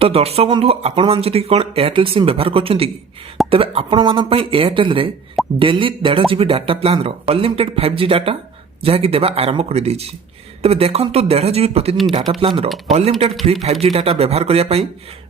तो दर्शक बंधु आपण मैंने कौन एयरटेल सिम व्यवहार कर तेज आपण एयरटेल रे daily 1.5 GB data plan unlimited 5G data जहाँकि देवा आरंभ कर तेज देखो 1.5 GB प्रतिदिन data plan unlimited free 5G data व्यवहार करने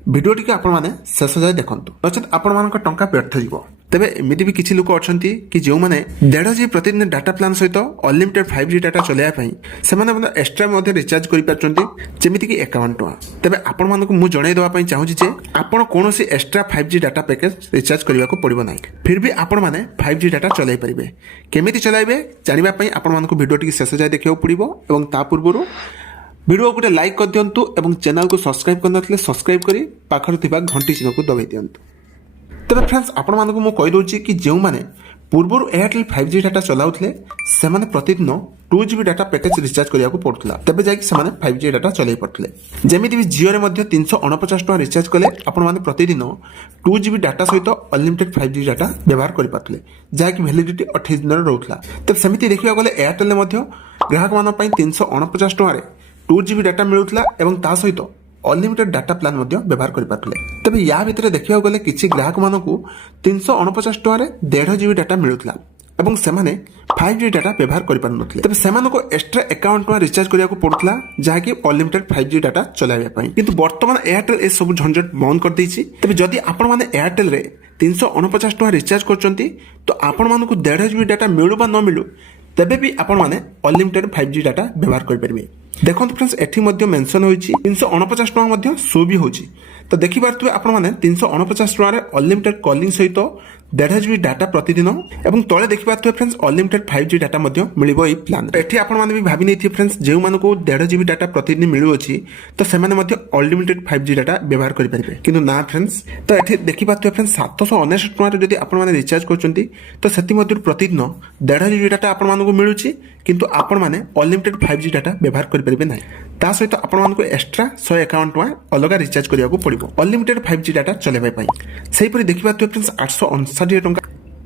भिडियो टी आपने शेष जाए देखूँ नचेत आपण टंका व्यर्थ जीव तेज एमती भी किसी लोक अच्छा कि जो मैंने 1.5 GB प्रतिदिन डाटा प्लान सहित अनलिमिटेड 5G डाटा चलाइवाई से एक्सट्रा रिचार्ज करमिति कि 51 टଙ୍କା तेज आपण मानक जन देवाई चाहूँगी जे आपण कौन extra 5G data package recharge करने को पड़ो ना फिर भी आपण मैंने 5G डाटा चलाई पारे केमी चलाइबे जानापी आपण मानक भिडियो टी शेष जाए देखा पड़ो और ता पूर्व वीडियो गोटे लाइक कर दिंतु और चैनल को सब्सक्राइब करन सब्सक्राइब कर पाखर घंटी चिन्ह को दबाई दिंतु तेज फ्रेंड्स आपण मानक मु कहीदे कि जो मैंने पूर्व एयरटेल 5G डाटा चलाउले से प्रतिदिन 2 GB डाटा पैकेज रिचार्ज करने को पड़ता तेज जाकि 5G डाटा चलाई पारे जमी भी जियो में 349 टଙ୍କା रिचार्ज कले आपण प्रतिदिन 2 GB डाटा सहित अनलिमिटेड 5G डाटा व्यवहार करें जहाँकि वैलिडिटी 28 दिन रोला तेज सेमती देखा गले एयरटेल ग्राहक मान 349 टଙ୍କା 2 GB डाटा मिलूला और सहित अनलिमिटेड डाटा प्लान व्यवहार करें तेज या भितर देखा गले कि ग्राहक मानक 349 टଙ୍କା 1.5 GB डाटा मिलूला और से 5G डाटा व्यवहार करें तेज से एक्सट्रा 51 टଙ୍କା रिचार्ज करने को पड़ता जहाँकि अनलिमिटेड 5G डाटा चलाइवाई किंतु बर्तमान एयरटेल ए सब झंझट बंद कर देछि तेज जदि आपण माने एयरटेल रे 349 टଙ୍କା रिचार्ज करचंती तो आपण मानक 1.5 GB डाटा मिलू बा न मिलू तेबे भी आपण माने अनलिमिटेड 5G डाटा व्यवहार करें देखो फ्रेंड्स एठी मेंशन होइछि 349 टଙ୍କା शो भी होछि तो देखि पारथुवे आपण माने 349 टଙ୍କା अनलिमिटेड कॉलिंग सहित 1.5 GB डाटा प्रतिदिन और तले देखि पारथुवे फ्रेंड्स अनलिमिटेड 5G डाटा मिलिबो ए प्लान एठी आपण माने भी भाबी नैथि फ्रेंड्स जे मानको 1.5 GB डाटा प्रतिदिन मिलु अछि तो से माने अनलिमिटेड 5G डाटा व्यवहार करि परिबे किंतु ना फ्रेंड्स तो एठी देखि पारथुवे फ्रेंड्स 799 टଙ୍କା जदि आपण माने रिचार्ज करचंती तो सेति मध्यरु प्रतिदिन 1.5 GB डाटा आपण मानको मिलुछि किंतु आपण माने अनलिमिटेड 5G डाटा व्यवहार करि परिबे नै ता सहित आपण मानको एक्स्ट्रा 151 टଙ୍କା अलग रिचार्ज करिया को पड़िबो अनलिमिटेड 5G डाटा चलाइबा पई सेहि परि देखि पारथुवे फ्रेंड्स 859 टଙ୍କା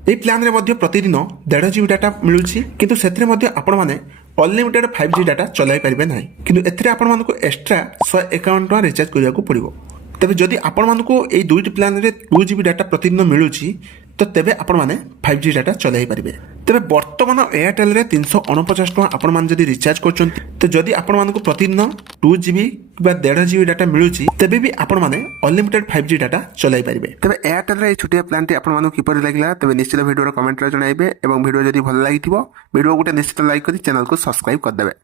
ए प्लान रे प्रतिदिन 1.5 GB डाटा मिलुछि किंतु सेथरे मध्ये आपण माने अनलिमिटेड 5G डाटा चलाई परिबे नै किंतु एथरे आपण मानको एक्स्ट्रा 151 टଙ୍କା रिचार्ज करिया को पड़िबो तेबे जदि आपण मानको ए दुईटी प्लान रे 2 GB डाटा प्रतिदिन मिलुछि तो तेबे आपण माने 5G डाटा चलाई पारिबे तेबे वर्तमान एयरटेल रे 349 टଙ୍କା आपण मान जदि रिचार्ज करचंती तो जदि आपण मानको प्रतिदिन 2 GB बा 1.5 GB डाटा मिलुछि तेबे भी आपण माने अनलिमिटेड 5G डाटा चलाई पारिबे तेबे एयरटेल रे छोटिया प्लान टी आपण मानको किपर लागला तेबे निश्चित वीडियो रो कमेंट रे जणाइबे एवं वीडियो जदि भल लागिथिबो वीडियो गोटे निश्चित लाइक करी चैनल को सब्सक्राइब कर देबे।